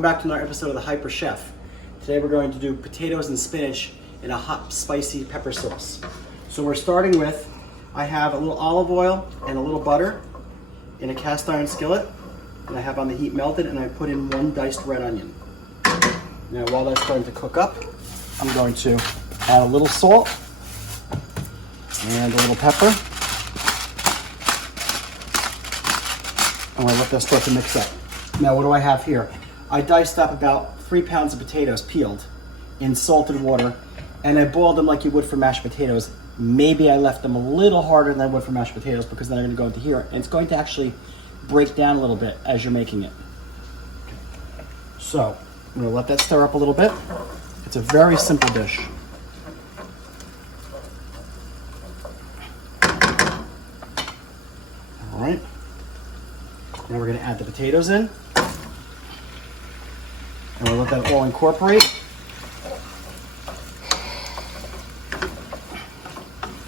welcome back to another episode of the Hyper Chef. Today we're going to do potatoes and spinach in a hot, spicy pepper sauce. So we're starting with, I have a little olive oil and a little butter in a cast iron skillet, and I have on the heat melted, and I put in 1 diced red onion. Now while that's starting to cook up, I'm going to add a little salt and a little pepper. I'm going to let that start to mix up. Now what do I have here? I diced up about 3 pounds of potatoes peeled in salted water, and I boiled them like you would for mashed potatoes. Maybe I left them a little harder than I would for mashed potatoes because then they're going to go into here, and it's going to actually break down a little bit as you're making it. So I'm going to let that stir up a little bit. It's a very simple dish. All right. Now we're going to add the potatoes in. And we'll let that all incorporate.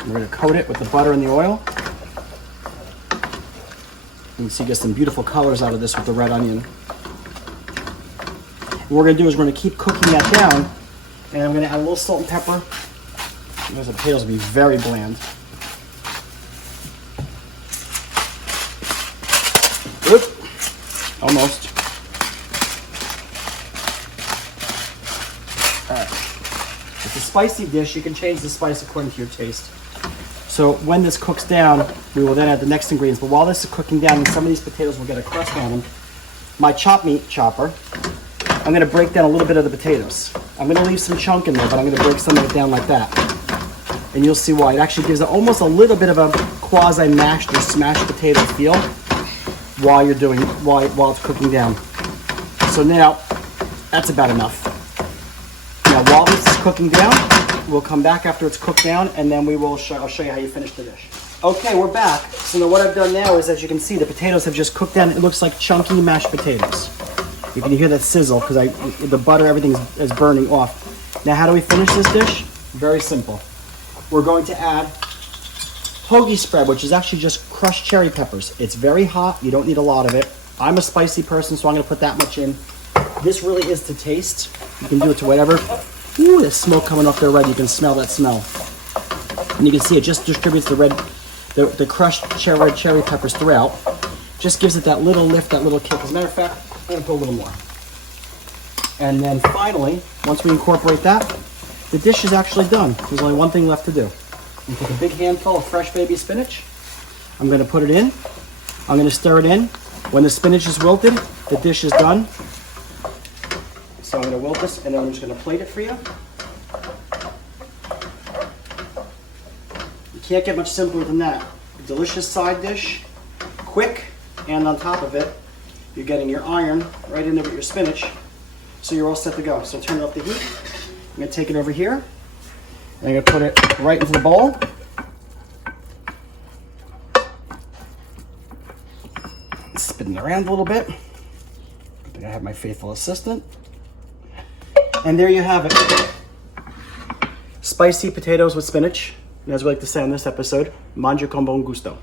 We're going to coat it with the butter and the oil. You can see, get some beautiful colors out of this with the red onion. What we're going to do is we're going to keep cooking that down, and I'm going to add a little salt and pepper. Because the potatoes will be very bland. Oop. Almost. All right. It's a spicy dish. You can change the spice according to your taste. So when this cooks down, we will then add the next ingredients. But while this is cooking down, and some of these potatoes will get a crust on them, my chop meat chopper, I'm going to break down a little bit of the potatoes. I'm going to leave some chunk in there, but I'm going to break some of it down like that. And you'll see why. It actually gives it almost a little bit of a quasi-mashed or smashed potato feel while you're doing, while it's cooking down. So now, that's about enough. Now while this is cooking down, we'll come back after it's cooked down, and then I'll show you how you finish the dish. Okay, we're back. So now what I've done now is, as you can see, the potatoes have just cooked down. It looks like chunky mashed potatoes. You can hear that sizzle because the butter, everything is burning off. Now how do we finish this dish? Very simple. We're going to add Hoagie Spread, which is actually just crushed cherry peppers. It's very hot. You don't need a lot of it. I'm a spicy person, so I'm going to put that much in. This really is to taste. You can do it to whatever. Ooh, there's smoke coming off there red. You can smell that smell. And you can see it just distributes the crushed cherry peppers throughout. Just gives it that little lift, that little kick. As a matter of fact, I'm going to put a little more. And then finally, once we incorporate that, the dish is actually done. There's only one thing left to do. I'm going to take a big handful of fresh baby spinach. I'm going to put it in. I'm going to stir it in. When the spinach is wilted, the dish is done. So I'm going to wilt this, and then I'm just going to plate it for you. You can't get much simpler than that. A delicious side dish, quick, and on top of it, you're getting your iron right in there with your spinach, so you're all set to go. So turn it off the heat. I'm going to take it over here, and I'm going to put it right into the bowl. Spin it around a little bit. I think I have my faithful assistant. And there you have it. Spicy potatoes with spinach. And as we like to say on this episode, mangia con buon gusto.